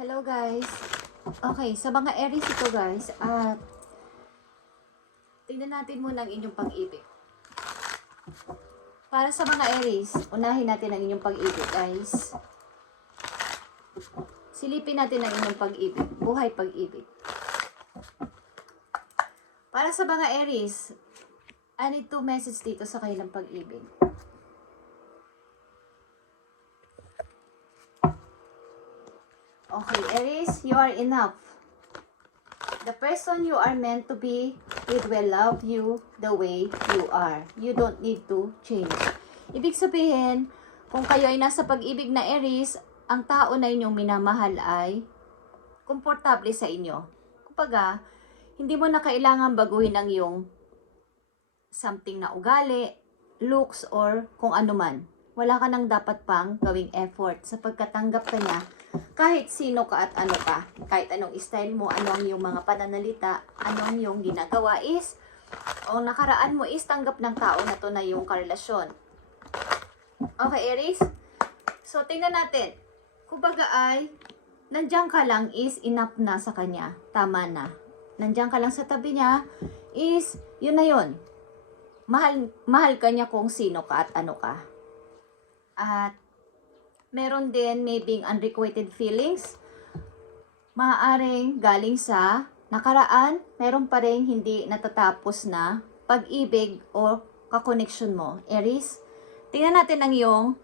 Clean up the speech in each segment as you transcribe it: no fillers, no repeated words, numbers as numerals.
Hello guys. Okay, sa mga Aries ito guys, tingnan natin muna ang inyong pag-ibig. Para sa mga Aries, unahin natin ang inyong pag-ibig guys. Silipin natin ang inyong pag-ibig, buhay pag-ibig. Para sa mga Aries, I need to message dito sa kanilang pag-ibig. Okay, Aries, you are enough. The person you are meant to be with will love you the way you are. You don't need to change. Ibig sabihin, kung kayo ay nasa pag-ibig na Aries, ang tao na inyong minamahal ay komportable sa inyo. Kumbaga, hindi mo na kailangan baguhin ang iyong something na ugali, looks, or kung ano man. Wala ka nang dapat pang gawing effort sa pagkatanggap ka niya kahit sino ka at ano ka. Kahit anong style mo, anong yung mga pananalita, anong yung ginagawa is, o nakaraan mo is tanggap ng tao na to na yung karelasyon. Okay, Aries? So, tingnan natin. Kumbaga ay, nandiyan ka lang is enough na sa kanya. Tama na. Nandiyan ka lang sa tabi niya is, yun na yun. Mahal ka niya kung sino ka at ano ka. At meron din maybe unrequited feelings. Maaaring galing sa nakaraan, meron pa rin hindi natatapos na pag-ibig o kakoneksyon mo. Aries, tingnan natin ang iyong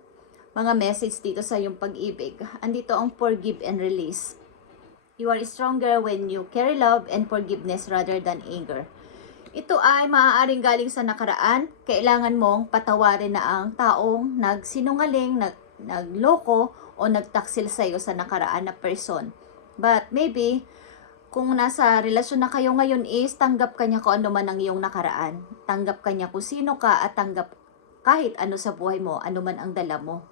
mga message dito sa iyong pag-ibig. Andito ang forgive and release. You are stronger when you carry love and forgiveness rather than anger. Ito ay maaaring galing sa nakaraan. Kailangan mong patawarin na ang taong nagsinungaling, nagloko, o nagtaksil sa iyo sa nakaraan na person. But maybe, kung nasa relasyon na kayo ngayon is, tanggap ka niya kung ano man ang iyong nakaraan. Tanggap ka niya kung sino ka at tanggap kahit ano sa buhay mo, ano man ang dala mo.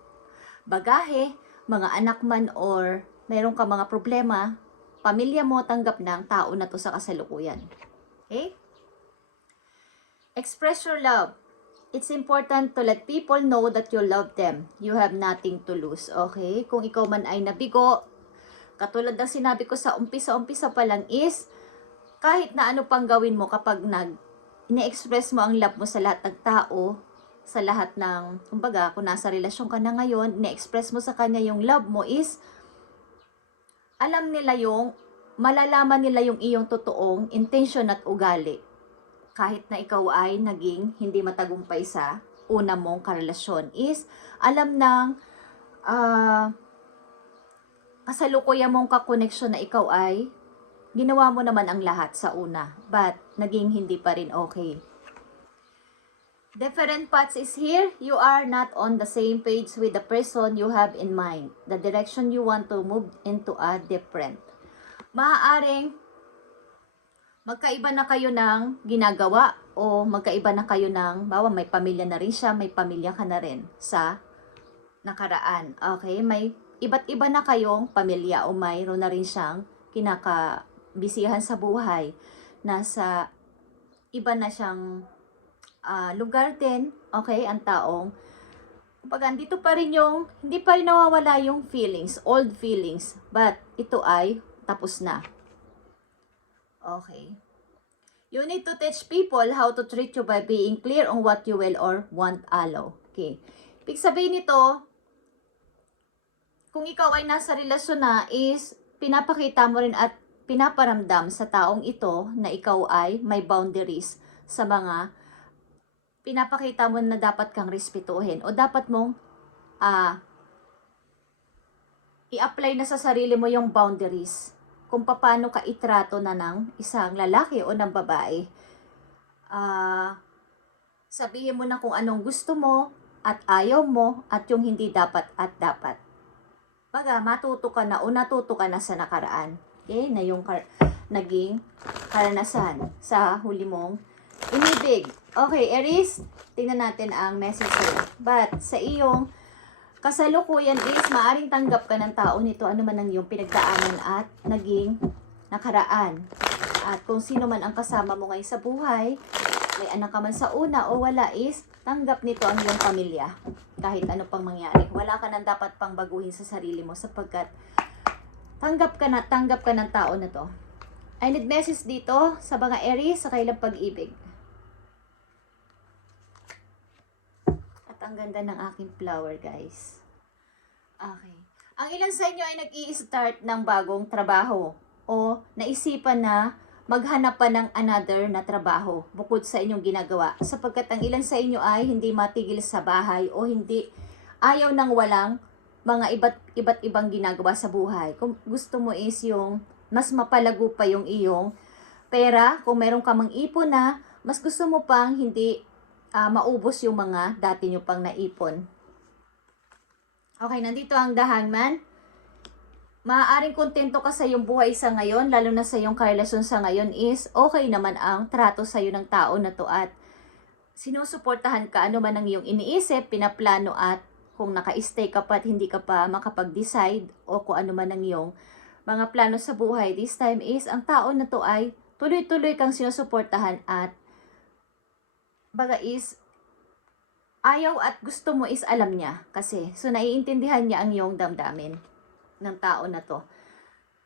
Bagahe, mga anak man or meron ka mga problema, pamilya mo, tanggap na ang tao na to sa kasalukuyan. Okay? Express your love. It's important to let people know that you love them. You have nothing to lose. Okay? Kung ikaw man ay nabigo, katulad ng sinabi ko sa umpisa pa lang is, kahit na ano pang gawin mo kapag ine-express mo ang love mo sa lahat ng tao, sa lahat ng, kumbaga, kung nasa relasyon ka na ngayon, ine-express mo sa kanya yung love mo is, malalaman nila yung iyong totoong intention at ugali. Kahit na ikaw ay naging hindi matagumpay sa una mong karelasyon is, alam ng kasalukuyan mong kakoneksyon na ikaw ay ginawa mo naman ang lahat sa una, but naging hindi pa rin okay. Different paths is here. You are not on the same page with the person you have in mind. The direction you want to move into a different. Maaaring magkaiba na kayo ng ginagawa o magkaiba na kayo ng, bawa may pamilya na rin siya, may pamilya ka na rin sa nakaraan. Okay? May iba't iba na kayong pamilya o mayroon na rin siyang kinakabisihan sa buhay. Nasa iba na siyang lugar din. Okay? Ang taong, kapag andito pa rin yung, hindi pa rin nawawala yung feelings, old feelings. But ito ay tapos na. Okay. You need to teach people how to treat you by being clear on what you will or want allow. Okay. Ibig sabihin nito, kung ikaw ay nasa relasyon na is, pinapakita mo rin at pinaparamdam sa taong ito na ikaw ay may boundaries sa mga pinapakita mo na dapat kang respetuhin o dapat mong i-apply na sa sarili mo yung boundaries. Kung paano ka itrato na ng isang lalaki o ng babae. Sabihin mo na kung anong gusto mo at ayaw mo at yung hindi dapat at dapat. Baga, matuto ka na o natuto ka na sa nakaraan. Okay? Na yung naging karanasan sa huli mong inibig. Okay, Aries, tingnan natin ang message sa'yo. But sa iyong kasalukuyan is, maaring tanggap ka ng tao nito, ano man ang iyong pinagdaanan at naging nakaraan. At kung sino man ang kasama mo ngayon sa buhay, may anak ka man sa una o wala is, tanggap nito ang iyong pamilya. Kahit ano pang mangyari. Wala ka nang dapat pang baguhin sa sarili mo sapagkat tanggap ka ng tao na to. I need message dito sa mga Aries sa kailang pag-ibig. At ang ganda ng aking flower, guys. Okay. Ang ilan sa inyo ay nag-i-start ng bagong trabaho o naisipan na maghanap pa ng another na trabaho bukod sa inyong ginagawa, sapagkat ang ilan sa inyo ay hindi matigil sa bahay o hindi ayaw ng walang mga iba't ibang ginagawa sa buhay. Kung gusto mo is yung mas mapalago pa yung iyong pera, kung meron ka mang ipon na, mas gusto mo pang hindi maubos yung mga dati nyo pang naipon. Okay, nandito ang The Hangman. Maaaring kontento ka sa iyong buhay sa ngayon, lalo na sa iyong karelasyon sa ngayon is okay naman ang trato sa iyo ng tao na to at sinusuportahan ka ano man ang iyong iniisip, pinaplano at kung naka-stay ka pa at hindi ka pa makapag-decide o kung ano man ang iyong mga plano sa buhay, this time is ang tao na to ay tuloy-tuloy kang sinusuportahan at baga is ayaw at gusto mo is alam niya kasi. So, naiintindihan niya ang iyong damdamin ng tao na to.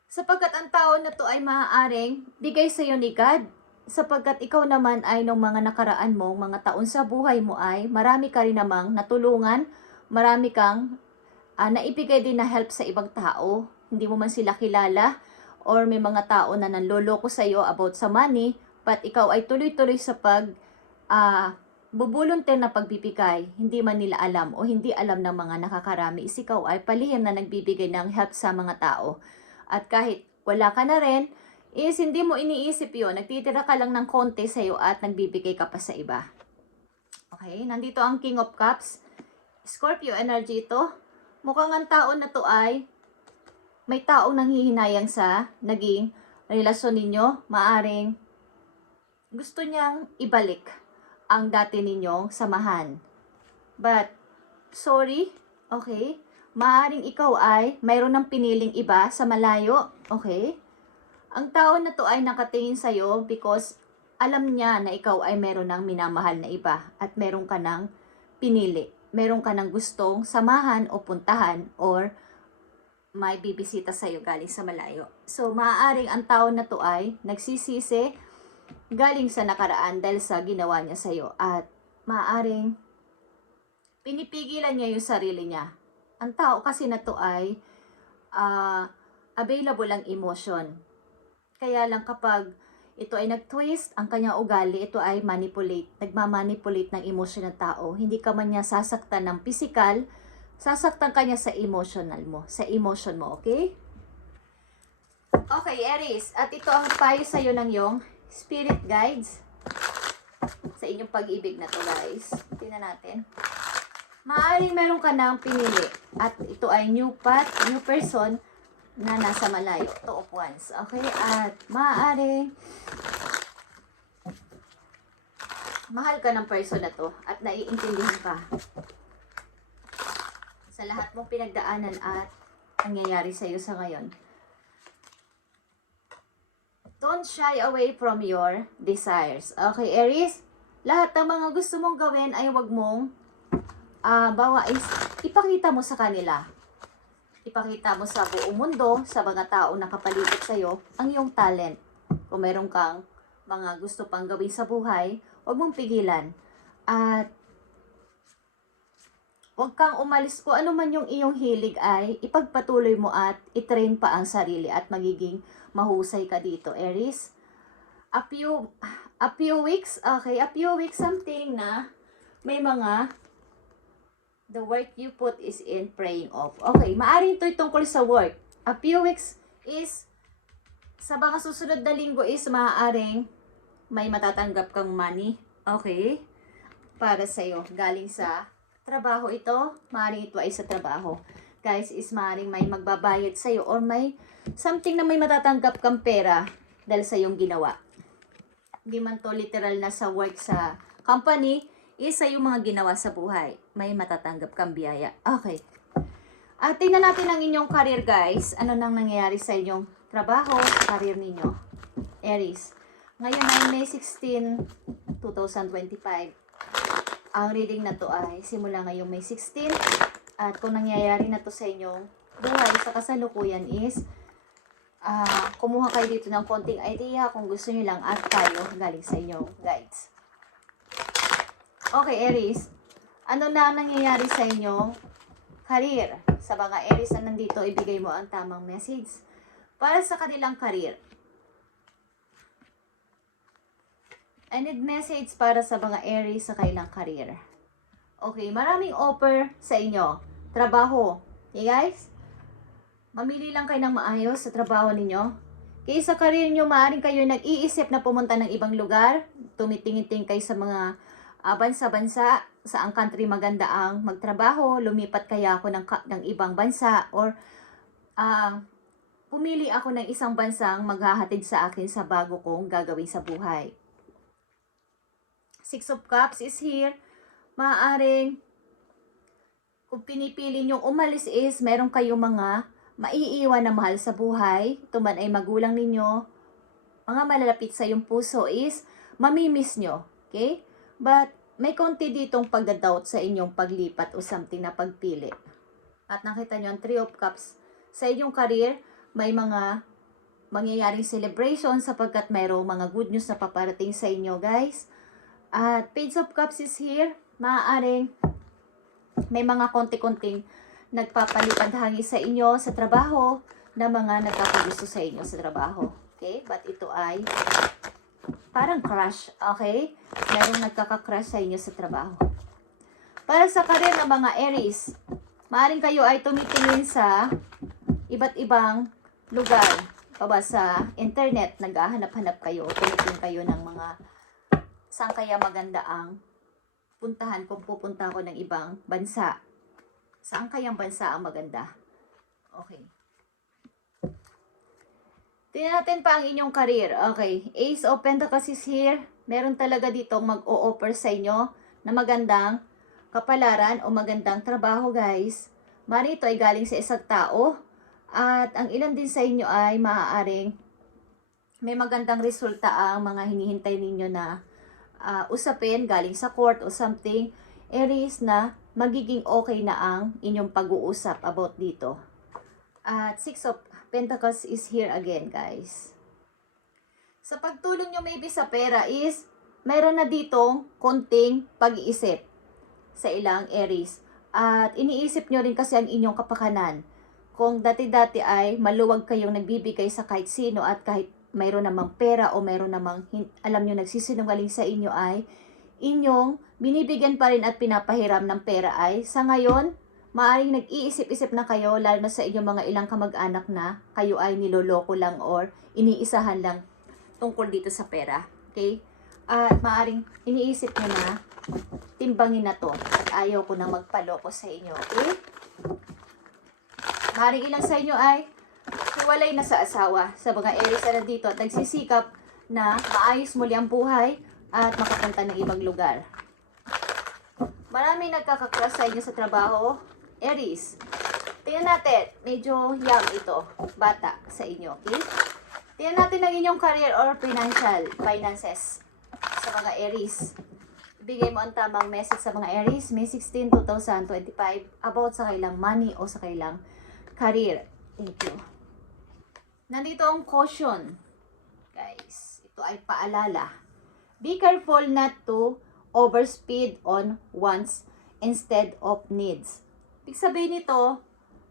Sapagkat ang tao na to ay maaaring bigay sa iyo ni God. Sapagkat ikaw naman ay nung mga nakaraan mo, mga taon sa buhay mo ay marami ka rin namang natulungan, marami kang naibigay din na help sa ibang tao. Hindi mo man sila kilala or may mga tao na nanloloko sa iyo about sa money, but ikaw ay tuloy-tuloy sa bubuluntin na pagbibigay, hindi man nila alam o hindi alam ng mga nakakarami, is ikaw ay palihim na nagbibigay ng help sa mga tao. At kahit wala ka na rin, is hindi mo iniisip yun, nagtitira ka lang ng konti sa iyo at nagbibigay ka pa sa iba. Okay, nandito ang King of Cups. Scorpio energy ito. Mukhang ang tao na to ay may taong nanghihinayang sa naging relasyon ninyo. Maaring gusto niyang ibalik ang dati ninyong samahan. But, sorry, okay? Maaring ikaw ay mayroon ng piniling iba sa malayo, okay? Ang tao na to ay nakatingin sa'yo because alam niya na ikaw ay meron ng minamahal na iba at meron ka ng pinili. Meron ka ng gustong samahan o puntahan or may bibisita sa'yo galing sa malayo. So, maaaring ang tao na to ay nagsisisi galing sa nakaraan dahil sa ginawa niya sa iyo at maaaring pinipigilan niya yung sarili niya. Ang tao kasi na to ay available ang emotion. Kaya lang kapag ito ay nag-twist, ang kanyang ugali, ito ay nagmamanipulate ng emosyon ng tao. Hindi ka man niya sasaktan ng physical, sasaktan ka niya sa emotional mo, sa emotion mo, okay? Okay, Aries, at ito ang payo sa iyo ng iyong spirit guides sa inyong pag-ibig na to, guys. Tingnan natin. Maaaring meron ka ng pinili at ito ay new path, new person na nasa malayo. Two of Wands. Okay? At maaaring mahal ka ng person na to at naiintindihan ka sa lahat mong pinagdaanan at nangyayari sa iyo sa ngayon. Don't shy away from your desires. Okay, Aries? Lahat ng mga gusto mong gawin ay wag mong ipakita mo sa kanila. Ipakita mo sa buong mundo, sa mga tao na kapaligid sa'yo, ang iyong talent. Kung meron kang mga gusto pang gawin sa buhay, wag mong pigilan. At wag kang umalis kung ano man yung iyong hilig ay ipagpatuloy mo at itrain pa ang sarili at magiging mahusay ka dito, Aries. A few weeks, okay, a few weeks something na may mga the work you put is in praying off. Okay, maaring ito'y tungkol sa work. A few weeks is sa mga susunod na linggo is maaaring may matatanggap kang money, okay, para sa'yo. Galing sa trabaho ito, maaaring ito ay sa trabaho. Guys, is maaaring may magbabayad sa'yo or may something na may matatanggap kang pera dahil sa iyong ginawa. Hindi man to literal na sa work sa company, is sa iyong mga ginawa sa buhay. May matatanggap kang biyaya. Okay. At tingnan natin ang inyong career, guys. Ano nang nangyayari sa inyong trabaho, sa career ninyo. Aries. Ngayon ay May 16, 2025. Ang reading na to ay simula ngayong May 16. At kung nangyayari na to sa inyong buhay sa kasalukuyan is kumuha kayo dito ng konting idea kung gusto nyo lang at tayo galing sa inyo, guys. Okay, Aries. Ano na nangyayari sa inyo? Career. Sa mga Aries na nandito, ibigay mo ang tamang message para sa kanilang career. I need message para sa mga Aries sa kanilang career. Okay, maraming offer sa inyo. Trabaho. Okay, guys? Mamili lang kayo ng maayos sa trabaho ninyo. Kaya sa career nyo, maaaring kayo nag-iisip na pumunta ng ibang lugar. Tumitingin-ting kayo sa mga bansa-bansa, saang country maganda ang magtrabaho, lumipat kaya ako ng ibang bansa, or pumili ako ng isang bansang maghahatid sa akin sa bago kong gagawin sa buhay. Six of Cups is here. Maaaring, kung pinipili nyo umalis is, meron kayong mga maiiwan na mahal sa buhay. Ito man ay magulang ninyo, mga malalapit sa yung puso is, mamimiss nyo. Okay? But, may konti ditong pagdadoubt sa inyong paglipat o something na pagpili. At nakita nyo ang Three of Cups. Sa inyong career, may mga mangyayaring celebration sapagkat mayroong mga good news na paparating sa inyo, guys. At Page of Cups is here. Maaaring may mga konti-konting nagpapalipad hangin sa inyo sa trabaho na mga nagpapagusto sa inyo sa trabaho. Okay? But ito ay parang crush, okay? Merong nagkaka-crush sa inyo sa trabaho. Para sa career ng mga Aries, maaaring kayo ay tumitingin sa iba't ibang lugar. Baba sa internet, naghahanap-hanap kayo, tumitingin kayo ng mga saan kaya maganda ang puntahan kung pupunta ako ng ibang bansa. Saan kayang bansa ang maganda? Okay. Tingnan natin pa ang inyong career. Okay. Ace of Pentacles is here. Meron talaga ditong mag-o-offer sa inyo na magandang kapalaran o magandang trabaho, guys. Marito ay galing sa isang tao. At ang ilan din sa inyo ay maaaring may magandang resulta ang mga hinihintay ninyo na usapin galing sa court o something. Aries, na magiging okay na ang inyong pag-uusap about dito. At Six of Pentacles is here again, guys. Sa pagtulong nyo maybe sa pera is, mayroon na ditong konting pag-iisip sa ilang Aries. At iniisip nyo rin kasi ang inyong kapakanan. Kung dati-dati ay maluwag kayong nagbibigay sa kahit sino at kahit mayroon namang pera o mayroon namang, alam nyo, nagsisinungaling sa inyo ay, inyong binibigyan pa rin at pinapahiram ng pera ay, sa ngayon, maaaring nag-iisip-isip na kayo, lalo na sa inyong mga ilang kamag-anak na kayo ay niloloko lang or iniisahan lang tungkol dito sa pera. Okay? At maaaring iniisip nyo na, timbangin na to at ayaw ko nang magpaloko sa inyo. Okay? Maaaring ilang sa inyo ay hiwalay na sa asawa, sa mga Aries na dito at nagsisikap na maayos muli ang buhay at makapunta ng ibang lugar. Maraming nagkakakrush sa inyo sa trabaho, Aries. Tingnan natin, medyo young ito, bata sa inyo, okay? Tingnan natin ang inyong career or finances sa mga Aries. Bigay mo ang tamang message sa mga Aries, May 16, 2025, about sa kailang money o sa kailang career. Thank you. Nandito ang caution, guys. Ito ay paalala. Be careful not to overspeed on wants instead of needs. Ibig sabihin nito,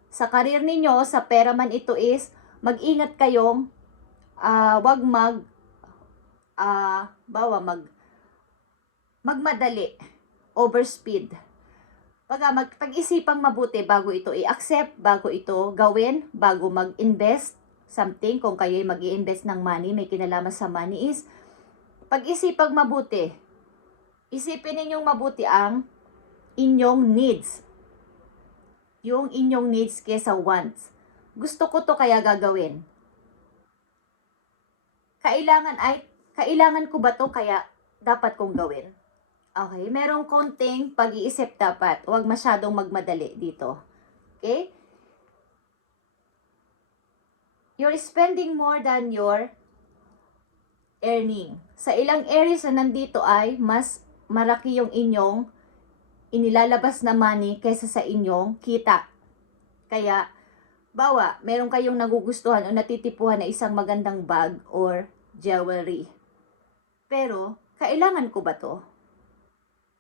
sa career ninyo, sa pera man ito is, mag-ingat kayong wag magmadali, overspeed. Pag-isipang mabuti bago ito i-accept, bago ito gawin, bago mag-invest something. Kung kayo ay mag-i-invest ng money, may kinalaman sa money is, pag-isipang mabuti. Isipin ninyong mabuti ang inyong needs. Yung inyong needs kesa wants. Gusto ko to kaya gagawin. Kailangan ko ba to kaya dapat kong gawin? Okay, merong konting pag-iisip dapat. Huwag masyadong magmadali dito. Okay? You're spending more than your earning. Sa ilang areas na nandito ay mas malaki yung inyong inilalabas na money kaysa sa inyong kita. Kaya, Bawa, meron kayong nagugustuhan o natitipuhan na isang magandang bag or jewelry. Pero, kailangan ko ba to?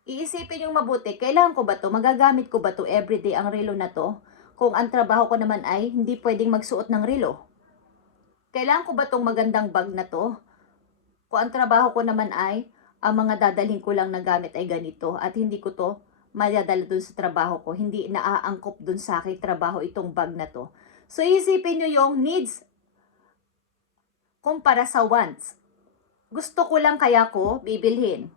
Iisipin yung mabuti, kailangan ko ba to? Magagamit ko ba to everyday ang relo na to? Kung ang trabaho ko naman ay hindi pwedeng magsuot ng relo. Kailangan ko ba tong magandang bag na to? Kung ang trabaho ko naman ay ang mga dadalhin ko lang na gamit ay ganito at hindi ko to madadala dun sa trabaho ko. Hindi naaangkop dun sa aking trabaho itong bag na to. So, isipin nyo yung needs kumpara sa wants. Gusto ko lang kaya ko bibilhin.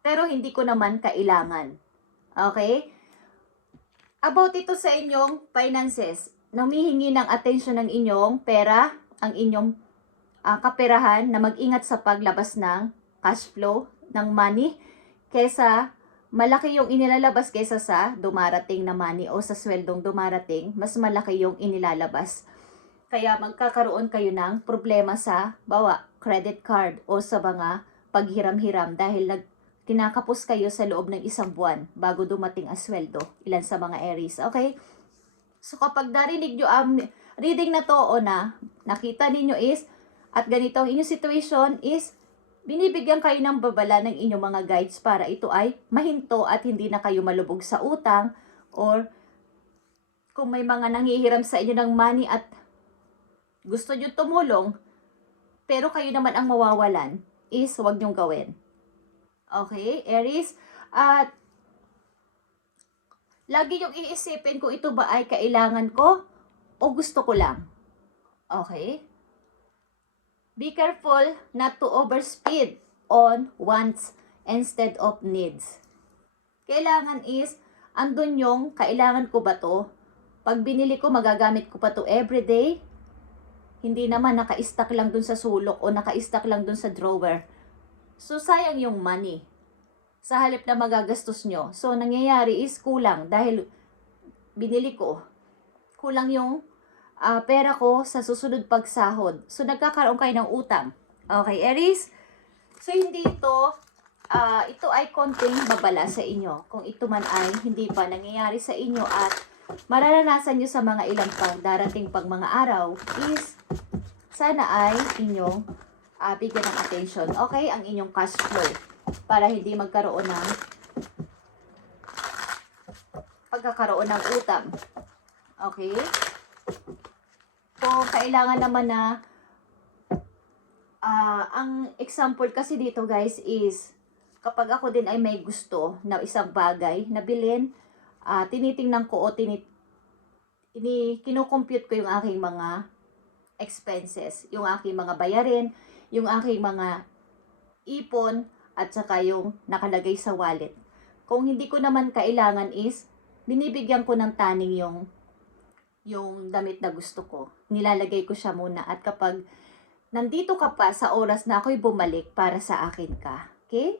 Pero hindi ko naman kailangan. Okay? About ito sa inyong finances. Namihingi ng atensyon ng inyong pera, ang inyong kaperahan na mag-ingat sa paglabas ng cash flow, ng money, kesa malaki yung inilalabas kesa sa dumarating na money o sa sweldong dumarating, mas malaki yung inilalabas. Kaya magkakaroon kayo ng problema sa credit card o sa mga paghiram-hiram dahil kinakapos kayo sa loob ng isang buwan bago dumating ang sweldo. Ilan sa mga Aries. Okay? So kapag narinig nyo ang reading na to o nakita ninyo is, at ganito ang inyong situation is, binibigyan kayo ng babala ng inyong mga guides para ito ay mahinto at hindi na kayo malubog sa utang or kung may mga nanghihiram sa inyo ng money at gusto nyo tumulong pero kayo naman ang mawawalan is huwag nyong gawin. Okay, Aries? At lagi yung iisipin kung ito ba ay kailangan ko o gusto ko lang. Okay? Be careful not to overspeed on wants instead of needs. Kailangan is, andun yung kailangan ko ba to? Pag binili ko, magagamit ko pa to everyday? Hindi naman naka-stack lang dun sa sulok o naka-stack lang dun sa drawer. So, sayang yung money sa halip na magagastos nyo. So, nangyayari is kulang dahil binili ko. Kulang yung pera ko sa susunod pagsahod. So, nagkakaroon kayo ng utang. Okay, Aries? So, hindi ito ay konting babala sa inyo. Kung ito man ay hindi pa nangyayari sa inyo at mararanasan nyo sa mga ilang darating pang mga araw is sana ay inyong bigyan ng attention. Okay, ang inyong cash flow para hindi magkaroon ng pagkakaroon ng utang. Okay? So, kailangan naman na ang example kasi dito guys is kapag ako din ay may gusto na isang bagay na bilhin, tinitingnan ko o kinocompute ko yung aking mga expenses, yung aking mga bayarin, yung aking mga ipon, at saka yung nakalagay sa wallet. Kung hindi ko naman kailangan is, binibigyan ko ng taning yung damit na gusto ko. Nilalagay ko siya muna at kapag nandito ka pa sa oras na ako'y bumalik para sa akin ka. Okay?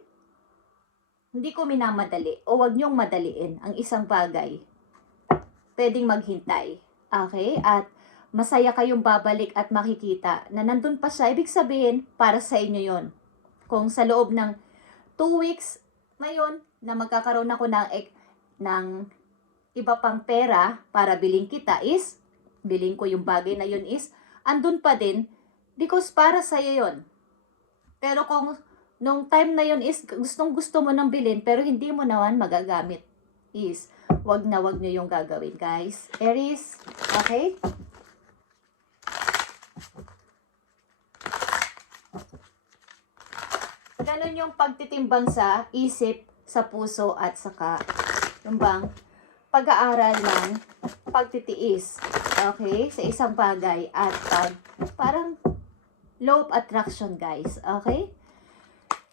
Hindi ko minamadali o wag niyong madaliin ang isang bagay. Pwedeng maghintay. Okay? At masaya kayong babalik at makikita na nandun pa siya. Ibig sabihin, para sa inyo yon. Kung sa loob ng 2 weeks ngayon na magkakaroon ako ng iba pang pera para biling kita is, biling ko yung bagay na yun is, andun pa din because para sa'yo yun. Pero kung nung time na yun is, gustong gusto mo nang bilhin pero hindi mo naman magagamit is, wag nyo yung gagawin guys. Aries, okay? Ganon yung pagtitimbang sa isip, sa puso at saka yung bang pag-aaral ng pagtitiis, okay, sa isang bagay at parang law of attraction guys, okay?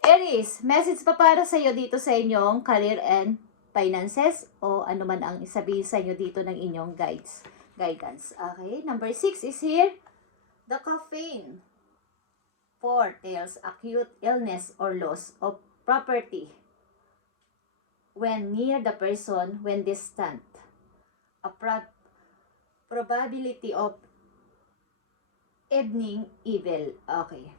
Aries, message pa para sa iyo dito sa inyong career and finances o ano man ang isabihin sa inyo dito ng inyong guidance, okay? Number 6 is here, the caffeine. Foretells acute illness or loss of property when near the person when distant. A probability of evening evil. Okay.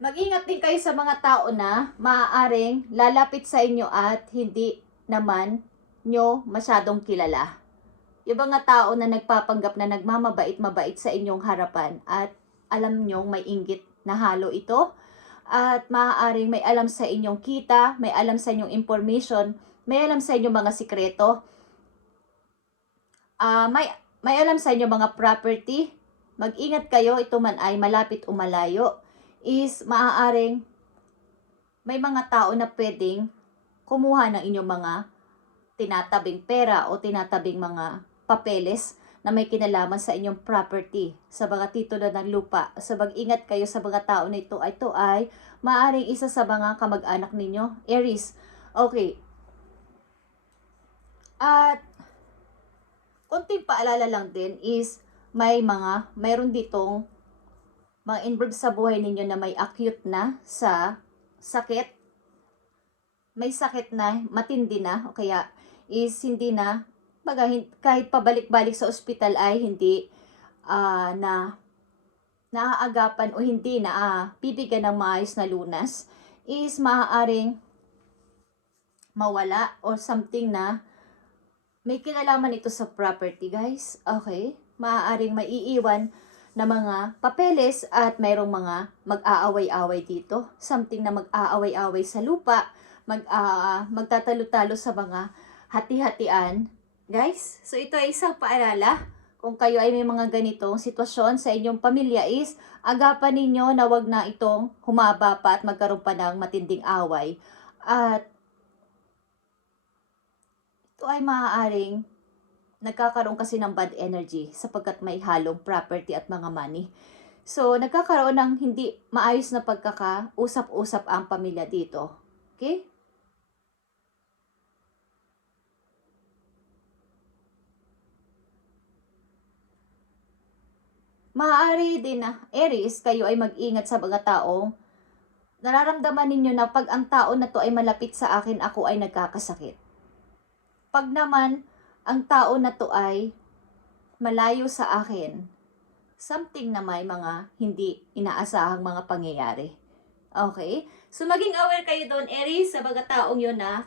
Mag-ingat din kayo sa mga tao na maaaring lalapit sa inyo at hindi naman nyo masyadong kilala. yung mga tao na nagpapanggap na nagmamabait-mabait sa inyong harapan at alam nyong may inggit na halo ito at maaaring may alam sa inyong kita, may alam sa inyong information, may alam sa inyong mga sikreto, may alam sa inyong mga property. Mag-ingat kayo, ito man ay malapit o malayo, is maaaring may mga tao na pwedeng kumuha ng inyong mga tinatabing pera o tinatabing mga papeles na may kinalaman sa inyong property, sa mga titulo ng lupa. So mag-ingat kayo sa mga tao na ito ay maaaring isa sa mga kamag-anak ninyo, Aries. Okay. At konting paalala lang din is mayroon ditong mga involved sa buhay ninyo na may acute na sa sakit. May sakit na, matindi na, o kaya is hindi na, kahit pabalik-balik sa ospital ay hindi naaagapan o hindi na bibigyan ng maayos na lunas, is maaaring mawala or something na may kinalaman ito sa property, guys. Okay? Maaaring maiiwan na mga papeles at mayroong mga mag-aaway-away dito. Something na mag-aaway-away sa lupa, magtatalo-talo sa mga hati-hatian. Guys, so ito ay isang paalala. Kung kayo ay may mga ganitong sitwasyon sa inyong pamilya is agapan ninyo na wag na itong humaba pa at magkaroon pa ng matinding away. At ito ay maaaring nagkakaroon kasi ng bad energy sapagkat may halong property at mga money. So, nagkakaroon ng hindi maayos na pagkakausap-usap ang pamilya dito. Okay? Maaari din na, Aries, kayo ay mag-ingat sa mga taong nararamdaman ninyo na pag ang tao na to ay malapit sa akin, ako ay nagkakasakit. Pag naman ang tao na to ay malayo sa akin, something na may mga hindi inaasahang mga pangyayari. Okay? So maging aware kayo doon, Aries, sa mga taong yun na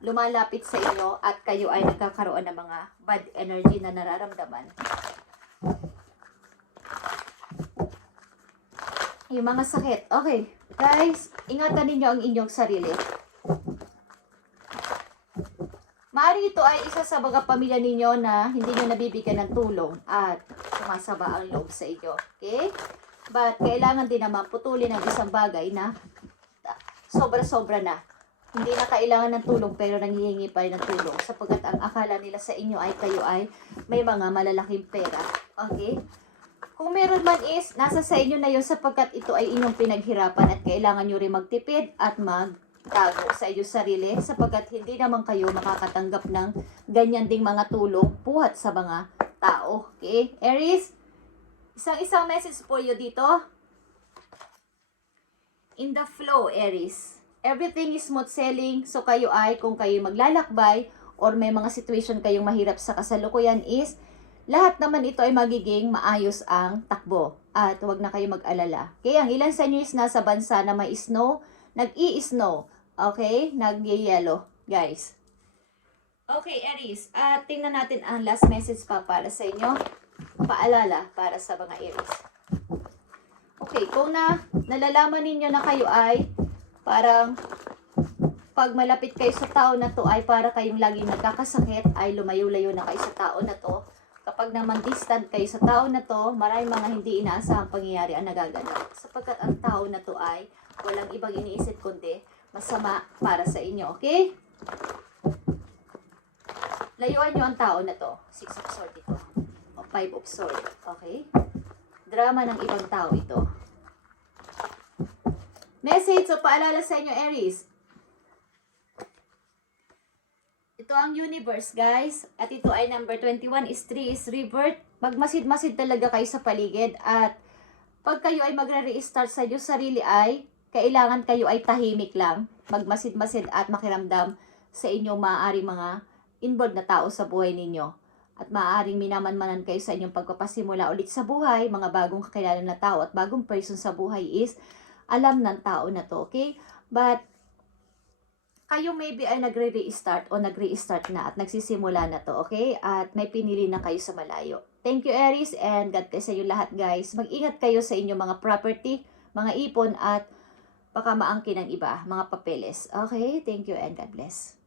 lumalapit sa inyo at kayo ay nagkakaroon ng mga bad energy na nararamdaman. Yung mga sakit. Okay. Guys, ingatan ninyo ang inyong sarili. Maari ito ay isa sa mga pamilya ninyo na hindi nyo nabibigyan ng tulong at sumasaba ang loob sa inyo. Okay? But kailangan din naman putulin ang isang bagay na sobra-sobra na. Hindi na kailangan ng tulong pero nanghihingi pa rin ng tulong sapagkat ang akala nila sa inyo ay kayo ay may mga malalaking pera. Okay? Kung meron man is, nasa sa inyo na yun sapagkat ito ay inyong pinaghirapan at kailangan nyo rin magtipid at magtago sa inyong sarili sapagkat hindi naman kayo makakatanggap ng ganyan ding mga tulong buhat sa mga tao. Okay? Aries, isang message for you dito. In the flow, Aries. Everything is smooth sailing. So kayo ay, kung kayo maglalakbay or may mga situation kayong mahirap sa kasalukuyan is, lahat naman ito ay magiging maayos ang takbo. At huwag na kayo mag-alala. Kaya ang ilan sa inyo is nasa bansa na may snow, nag-i-snow. Okay? Nag-yellow, guys. Okay, Aries. Tingnan natin ang last message pa para sa inyo. Paalala para sa mga Aries. Okay, kung nalalaman ninyo na kayo ay parang pag malapit kayo sa tao na to ay para kayong laging nagkakasakit, ay lumayo-layo na kayo sa tao na to. Kapag naman distant kayo sa tao na to, maraming mga hindi inaasahang pangyayari ang nagaganap. Sapagkat ang tao na to ay walang ibang iniisip kundi masama para sa inyo. Okay? Layuan nyo ang tao na to. 6 of Swords ito. O 5 of Swords. Okay? Drama ng ibang tao ito. Message o paalala sa inyo, Aries. Ito ang universe, guys. At ito ay number 21 is 3 is rebirth. Magmasid-masid talaga kayo sa paligid. At pag kayo ay magre-restart sa inyo sarili ay kailangan kayo ay tahimik lang. Magmasid-masid at makiramdam sa inyong maaaring mga involved na tao sa buhay ninyo. At maaaring minamanmanan kayo sa inyong pagpapasimula ulit sa buhay. Mga bagong kakilala na tao at bagong person sa buhay is alam ng tao na to. Okay? But kayo maybe ay nagre-restart o nagre-start na at nagsisimula na to, okay? At may pinili na kayo sa malayo. Thank you, Aries, and God bless sa inyo lahat, guys. Mag-ingat kayo sa inyong mga property, mga ipon, at baka maangkin ng iba, mga papeles. Okay? Thank you and God bless.